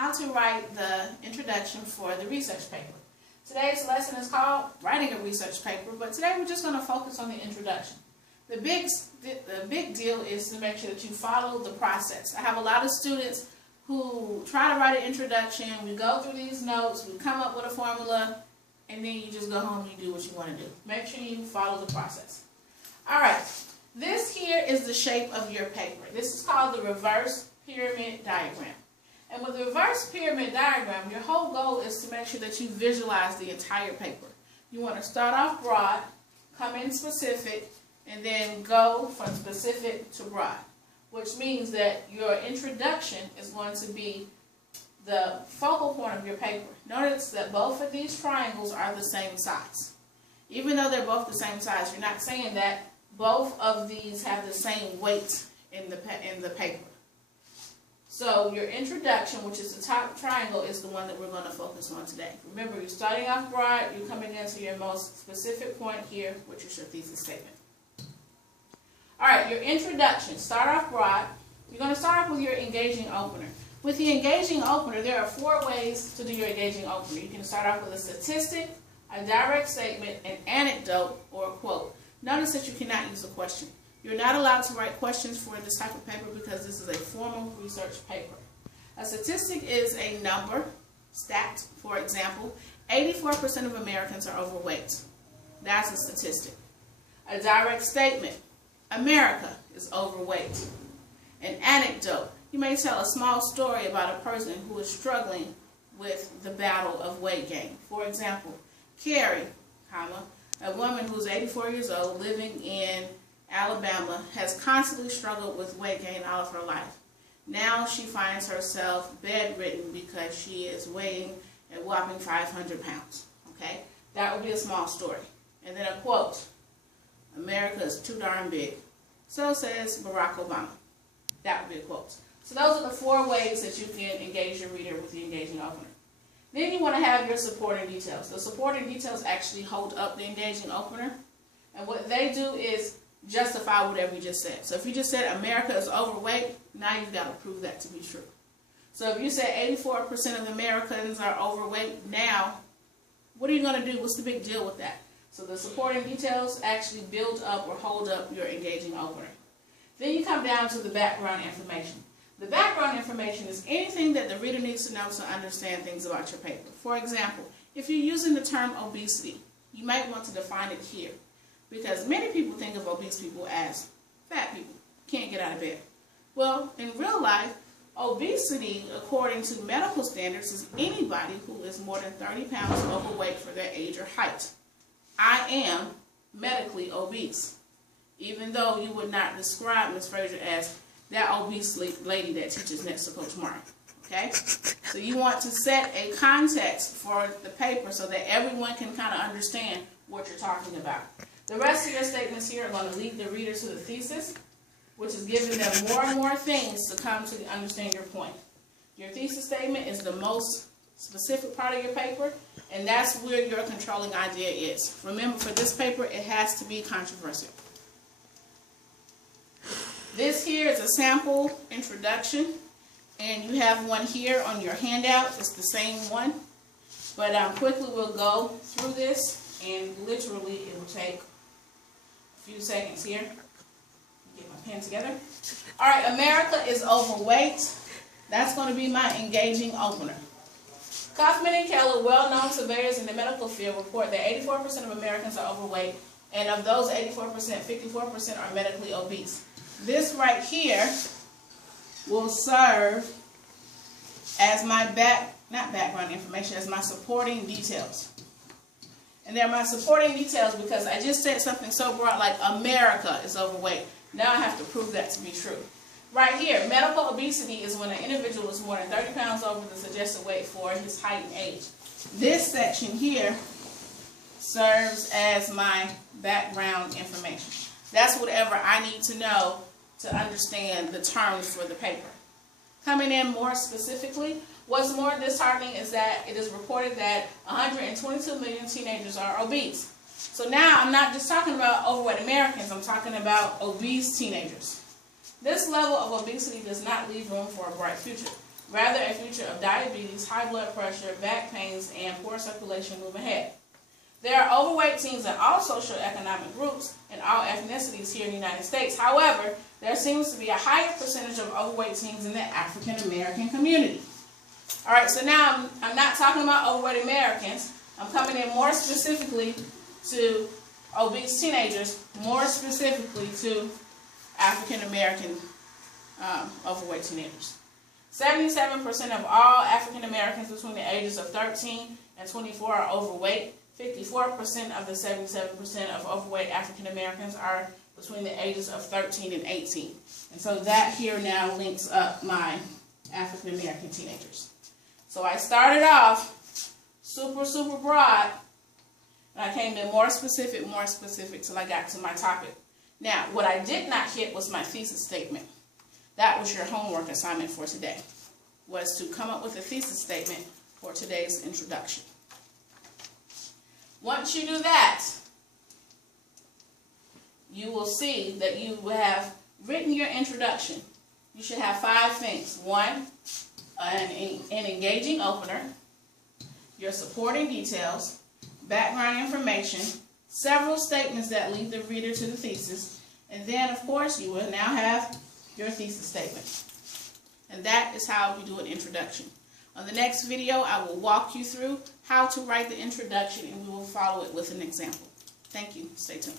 how to write the introduction for the research paper. Today's lesson is called Writing a Research Paper, but today we're just going to focus on the introduction. The big deal is to make sure that you follow the process. I have a lot of students who try to write an introduction, we go through these notes, we come up with a formula, and then you just go home and you do what you want to do. Make sure you follow the process. Alright, this here is the shape of your paper. This is called the reverse pyramid diagram. And with the reverse pyramid diagram, your whole goal is to make sure that you visualize the entire paper. You want to start off broad, come in specific, and then go from specific to broad, which means that your introduction is going to be the focal point of your paper. Notice that both of these triangles are the same size. Even though they're both the same size, you're not saying that both of these have the same weight in the paper. So your introduction, which is the top triangle, is the one that we're going to focus on today. Remember, you're starting off broad, you're coming into your most specific point here, which is your thesis statement. Alright, your introduction. Start off broad. You're going to start off with your engaging opener. With the engaging opener, there are 4 ways to do your engaging opener. You can start off with a statistic, a direct statement, an anecdote, or a quote. Notice that you cannot use a question. You're not allowed to write questions for this type of paper because this is a formal research paper. A statistic is a number, stat, for example. 84% of Americans are overweight. That's a statistic. A direct statement. America is overweight. An anecdote. You may tell a small story about a person who is struggling with the battle of weight gain. For example, Carrie, a woman who is 84 years old living in Alabama, has constantly struggled with weight gain all of her life. Now she finds herself bedridden because she is weighing a whopping 500 pounds. Okay? That would be a small story. And then a quote. America is too darn big. So says Barack Obama. That would be a quote. So those are the 4 ways that you can engage your reader with the engaging opener. Then you want to have your supporting details. The supporting details actually hold up the engaging opener. And what they do is justify whatever you just said. So if you just said America is overweight, now you've got to prove that to be true. So if you say 84% of Americans are overweight, now what are you going to do? What's the big deal with that? So the supporting details actually build up or hold up your engaging opener. Then you come down to the background information. The background information is anything that the reader needs to know to understand things about your paper. For example, if you're using the term obesity, you might want to define it here. Because many people think of obese people as fat people, can't get out of bed. Well, in real life, obesity, according to medical standards, is anybody who is more than 30 pounds overweight for their age or height. I am medically obese, even though you would not describe Ms. Frazier as that obese lady that teaches next to Coach Martin. Okay? So you want to set a context for the paper so that everyone can kind of understand what you're talking about. The rest of your statements here are going to lead the reader to the thesis, which is giving them more and more things to come to understand your point. Your thesis statement is the most specific part of your paper, and that's where your controlling idea is. Remember, for this paper, it has to be controversial. This here is a sample introduction, and you have one here on your handout. It's the same one, but quickly we'll go through this, and literally it will take a few seconds here. Get my pen together. All right, America is overweight. That's going to be my engaging opener. Kaufman and Keller, well-known surveyors in the medical field, report that 84% of Americans are overweight, and of those 84%, 54% are medically obese. This right here will serve as my not background information, as my supporting details. And they're my supporting details because I just said something so broad like America is overweight. Now I have to prove that to be true. Right here, medical obesity is when an individual is more than 30 pounds over the suggested weight for his height and age. This section here serves as my background information. That's whatever I need to know to understand the terms for the paper. Coming in more specifically, what's more disheartening is that it is reported that 122 million teenagers are obese. So now I'm not just talking about overweight Americans, I'm talking about obese teenagers. This level of obesity does not leave room for a bright future. Rather, a future of diabetes, high blood pressure, back pains, and poor circulation move ahead. There are overweight teens in all socioeconomic groups and all ethnicities here in the United States. However, there seems to be a higher percentage of overweight teens in the African American community. All right, so now I'm not talking about overweight Americans. I'm coming in more specifically to obese teenagers, more specifically to African American overweight teenagers. 77% of all African Americans between the ages of 13 and 24 are overweight. 54% of the 77% of overweight African Americans are between the ages of 13 and 18. And so that here now links up my African American teenagers. So I started off super broad, and I came in more specific till I got to my topic. Now, what I did not hit was my thesis statement. That was your homework assignment for today, was to come up with a thesis statement for today's introduction. Once you do that, you will see that you have written your introduction. You should have 5 things. 1, an engaging opener, your supporting details, background information, several statements that lead the reader to the thesis, and then, of course, you will now have your thesis statement. And that is how we do an introduction. On the next video, I will walk you through how to write the introduction, and we will follow it with an example. Thank you. Stay tuned.